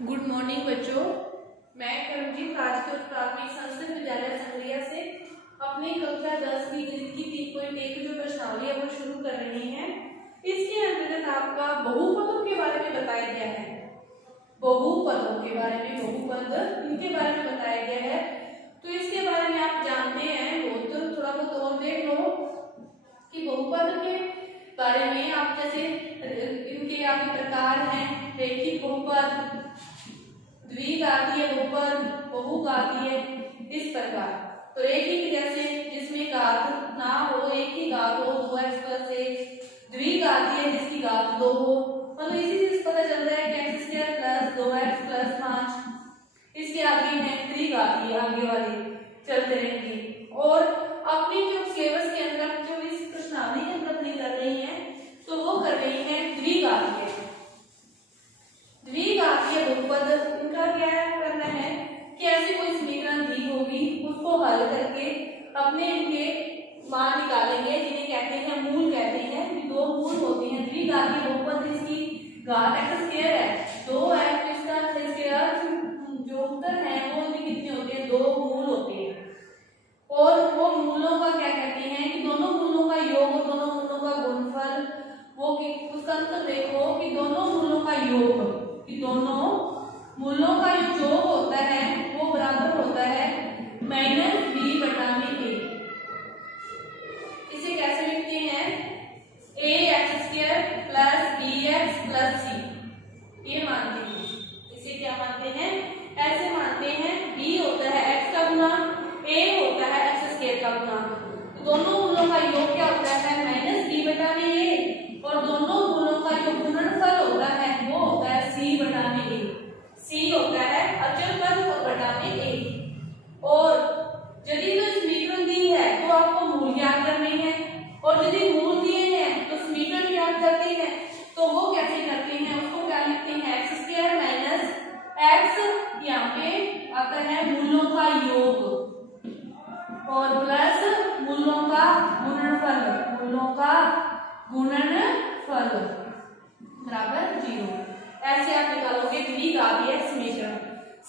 Good morning बच्चों, मैं करमजीत राजकीय प्राथमिक संस्कृत विद्यालय संगरिया से अपनी कक्षा 10वीं गणित की 3.1 जो प्रश्नावली है वो शुरू कर रही हैं। इसके अंतर्गत आपका बहुपदों के बारे में बताया गया है। बहुपदों के बारे में, बहुपद इनके बारे में बताया गया है। तो इसके बारे में आप जानते हैं, वो तो थोड़ा बहुत और देख लो कि बहुपद के बारे में आप जैसे इनके आपके प्रकार हैं, रैखिक बहुपद, द्विघातीय बहुपद, बहुघातीय, इस प्रकार। तो रैखिक जैसे जिसमें घात ना हो, एक ही घात हो 2x+1, द्विघातीय जिसकी घात 2 हो। मतलब इसी से पता चल रहा है कि x² + 2x+5। इसके आगे है त्रिघातीय, आगे वाली चलते रहेंगे। और अपनी जो सिलेबस के अंदर जो इस प्रश्नावली के अंदर अपनी कर रही है तो वो कर रही है द्विघातीय। द्विघातीय बहुपद इनका क्या करना है कि ऐसी कोई समीकरण दी होगी उसको हल करके अपने इनके मान निकालेंगे, जिन्हें कहते हैं मूल कहते हैं। दो मूल होते हैं द्विघातीय बहुपद, इसकी घात x² है 2 है, तो इसका x² जो उत्तर है वो कितने होते हैं, 2 मूल होते हैं। और वो मूलों का क्या कहते हैं कि दोनों मूलों का योग, दोनों मूलों का गुणनफल, वो उसका अंतर देखो कि दोनों मूलों का योग, कि दोनों मूलों का जो योग होता है वो बराबर होता है -b/a। इसे कैसे लिखते हैं, ax² + bx + c, ये मानते हैं। इसे क्या मानते हैं, ऐसे मानते हैं। b होता है x का गुना, a होता है x² का गुना। तो दोनों मूलों का योग क्या होता है -b/a, और दोनों मूलों का जो गुणनफल होता है वो होता है c/a। c होता है अचल पद /a। और यदि तो समीकरण दी है तो आपको मूल ज्ञात करने हैं, और यदि मूल दिए हैं तो समीकरण ज्ञात करते हैं। तो वो कैसे करते हैं, उसको क्या लिखते हैं, x² - x, यहाँ पे आता है मूलों का योग, और प्लस मूलों का गुणनफल, मूलों का गुणनफल बराबर 0। ऐसे आप निकालोगे द्विघातीय समीकरण।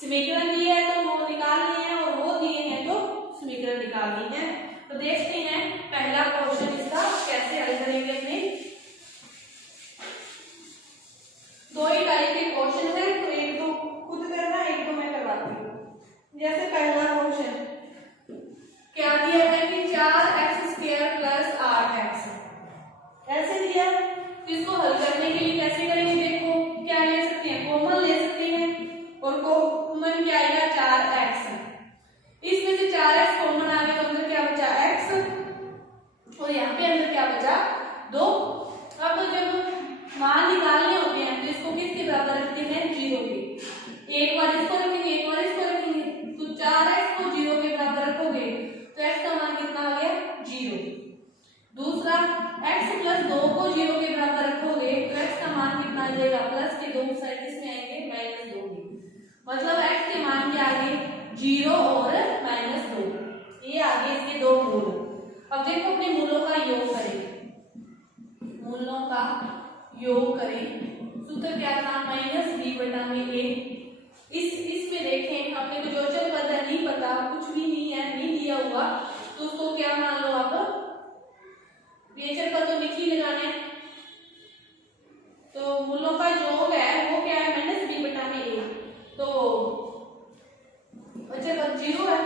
समीकरण दिए है तो वो निकालनी है, और वो दिए हैं तो समीकरण निकालनी है। तो देखते हैं पहला क्वेश्चन इसका कैसे हल करेंगे अपने। 2 ही टाइप के क्वेश्चन है, तो एक तो खुद करना, एक तो मैं करवाती हूँ। जैसे पहला क्वेश्चन क्या दिया है कि 4x² + 8x ऐसे दिया। तो इसको हल करने के लिए कैसे करेंगे, देखो क्या ले सकते हैं, कॉमन ले सकते हैं, और कॉमन क्या आएगा 4x। इसमें से 4x कॉमन आ गया तो अंदर क्या बचा x, और यहाँ पे अंदर क्या बचा 2। अब जब मान निकालने होते हैं तो इसको किसके बराबर रखते हैं, 0 के। एक बार इसको रखेंगे, एक बार इसको रखेंगे। तो 4x को 0 के बराबर रखोगे तो x का मान कितना आ गया 0। दूसरा x + 2 को 0 के बराबर रखोगे तो x का मान कितना आ जाएगा, प्लस के दो साइड किसमें आएंगे, -2 में। मतलब x के मान के आगे 0 और -2, ये आगे इसके दो मूल। अब देखो अपने मूलों का योग करें, मूलों का योग करें। सूत्र क्या था, -b/a। इसमें देखें अपने को जो अचल पद है नहीं पता, कुछ भी नहीं है, नहीं दिया हुआ, तो उसको क्या मान लो आप, अचल पद तो लिख ही लगाने। तो मूलों का योग है वो क्या है -b/a। तो अचल पद 0 है,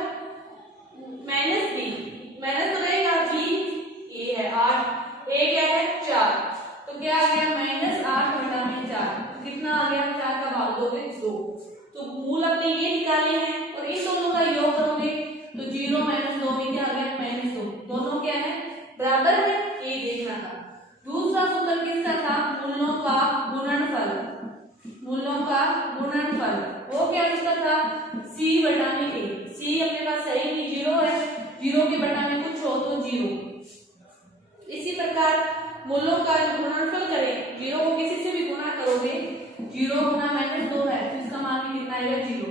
-b माइनस तो रहेगा, b a है 8, a क्या है 4, तो क्या आ गया -8/4। कितना आ गया, 4 का भाग दोगे 2। तो मूल अपने ये निकाले हैं, और इन दोनों का योग करोगे तो 0 - 2 में क्या आ गया -2। दोनों क्या है, बराबर है, ये देखना था। दूसरा सूत्र किसका था, मूलों का गुणनफल। मूलों का गुणनफल वो क्या किसका था, c/a। c अपने पास सही नहीं, 0 है, 0 के बटा में कुछ हो तो 0। इसी प्रकार मूलों का गुणनफल करें, 0 को किसी से भी गुणा करोगे, 0 गुना -2 है तो इसका मान भी कितना आएगा 0।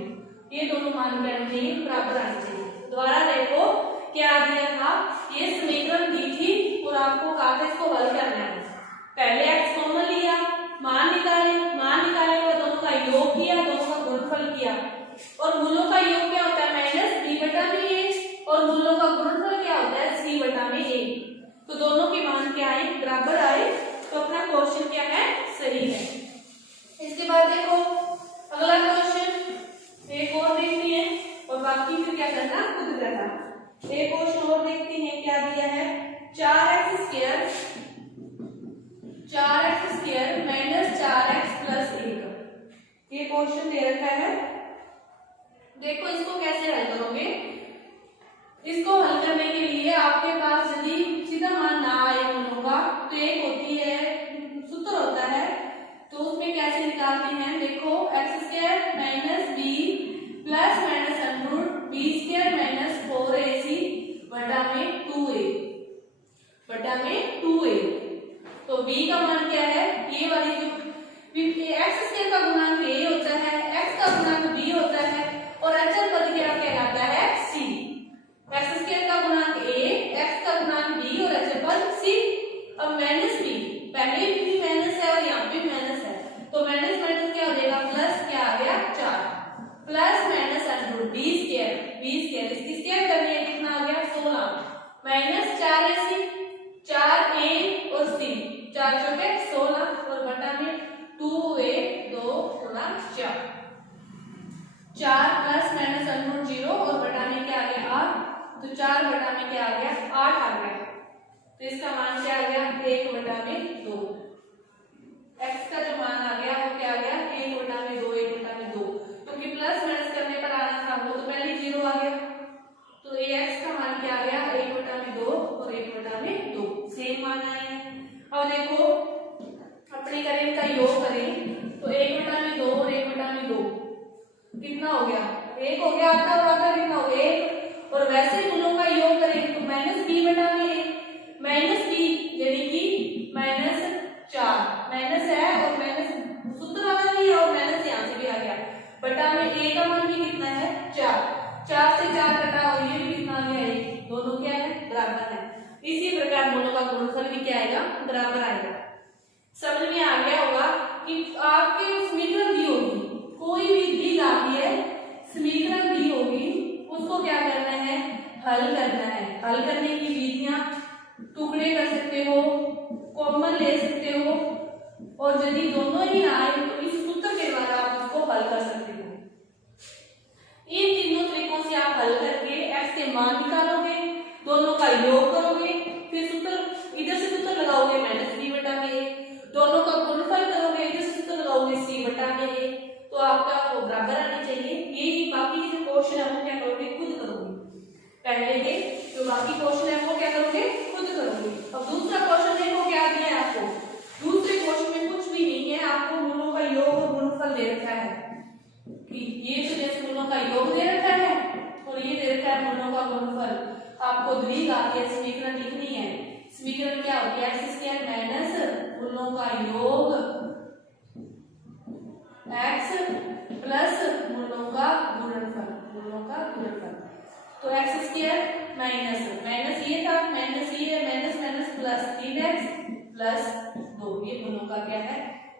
ये दोनों मान क्या आने चाहिए, बराबर आने चाहिए। दोबारा देखो क्या दिया था, ये समीकरण दी थी और आपको कहा था इसको हल करना है। पहले x कॉमन लिया, मान निकाले, मान निकालने के बाद दोनों का योग किया, दोनों का किया, और मूलों का योग क्या होता है माइनस बी बटा में ए, और मूलों का गुणनफल क्या होता है सी बटा में ए। तो दोनों के मान क्या आए बराबर आए, तो अपना क्वेश्चन क्या है सही है। इसके बाद देखो अगला क्वेश्चन एक और देखते हैं और बाकी फिर क्या करना खुद करना। एक क्वेश्चन और देखते हैं क्या दिया है 4x square minus 4x plus 1। ये क्वेश्चन दे रखा है। देखो इसको कैसे हल करोगे। इसको हल करने के लिए आपके पास यदि सीधा मान ना आए मूलों का तो एक होती है सूत्र होता है, तो उसमें कैसे निकालते हैं देखो X square minus B plus minus under B square minus 4ac बटा में 2a बटा में 2a। तो b का मान क्या है ये वाली जो एक्स स्क्वायर का गुणांक a होता है, x का गुणांक b होता है और अचर पद क्या कहलाता है c। एक्स स्क्वायर का गुणांक a, x का गुणांक b और अचर पद c। अब माइनस b पहले भी माइनस है और यहाँ पे माइनस है, तो माइनस माइनस क्या हो जाएगा प्लस क्या आ गया 4 plus minus under b square इसकी स्क्वायर करनी है कितना आ गया 16 माइनस 4ac 4a और c 4 चौके 16 और बटा में 2a 2 गुणा 4 प्लस माइनस अंडर 0 और बटा में क्या आ गया 8, तो 4 बटा में क्या आ गया 8 आ गया, तो इसका मान क्या आ गया 1 बटा में 2। x का जो मान आ गया वो क्या आ गया 1 बटा में 2 1 बटा में 2, क्योंकि प्लस माइनस करने पर आना था वो तो पहले 0 आ गया, तो x का मान क्या आ गया 1 बटा में 2 और 1 बटा में 2 सेम मान आए हैं। अब देखो अपने करें इनका योग करें तो 1 बटा में 2 और 1 बटा में 2 कितना हो गया 1 हो गया आपका, और आपका कितना हो गया 1, और वैसे मूलों का योग करें तो माइनस b बटा में a माइनस b यानी कि माइनस 4 माइनस है और माइनस सूत्र वाला भी है और माइनस यहाँ से भी आ गया बटा में a का मान भी कितना है 4 से 4 कटा और ये भी कितना आ गया 1, दोनों क्या है बराबर है। इसी प्रकार मूलों का गुणनफल भी क्या आएगा बराबर आएगा। समझ में आ गया होगा कि आपके समीकरण दी होगी, कोई भी दी आती है समीकरण दी होगी उसको क्या करना है हल करना है। हल करने की विधियां टुकड़े कर सकते हो, कॉमन ले सकते हो, और यदि दोनों ही ना आए तो इस सूत्र के द्वारा आप उसको हल कर सकते हो। इन तीनों तरीकों से आप हल करके x के मान निकालोगे, दोनों का योग करोगे, फिर सूत्र इधर से सूत्र लगाओगे माइनस b बटा में a, दोनों का गुणनफल करोगे इधर से सूत्र लगाओगे c बटा में a, तो आपका वो बराबर आनी चाहिए। ये बाकी के जो क्वेश्चन है वो क्या करोगे खुद करोगे, पहले के जो बाकी क्वेश्चन है वो क्या करोगे खुद करोगे। अब दूसरा क्वेश्चन देखो क्या दिया है आपको, दूसरे क्वेश्चन में कुछ भी नहीं है, आपको मूलों का योग और गुणनफल दे रखा है कि ये तो जैसे मूलों का योग दे रखा है और ये दे रखा है मूलों का गुणनफल। आपको द्विघात आती है समीकरण लिखनी है। समीकरण क्या होती है एक्स स्क्वायर माइनस मूलों का योग x प्लस मूलों का गुणनफल तो एक्स स्क्वायर माइनस ये था माइनस ये minus minus plus 3x plus 2, ये मूलों का क्या है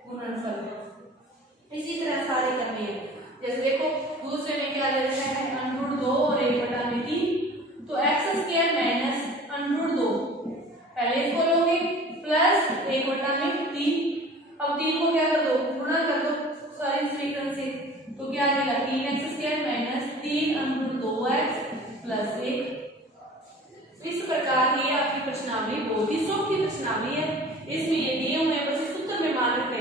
गुणनफल है। इसी तरह सारे करने हैं। जैसे देखो दूसरे में क्या दे रखा है अंडर 2 और 1 बटा में 3, तो एक्स स्क्वायर माइनस अंडर 2 पहले इसको लोगे प्लस 1 बटा में 3, अब 3 को क्या कर दो गुणा कर दो सारे समीकरण से, तो क्या आ जाएगा 3x square minus 3 under 2x plus 1। इस प्रकार ये आपकी प्रश्नावली बहुत ही सौखी प्रश्नावली है। इसमें ये नियम है बस सूत्र में मान रखते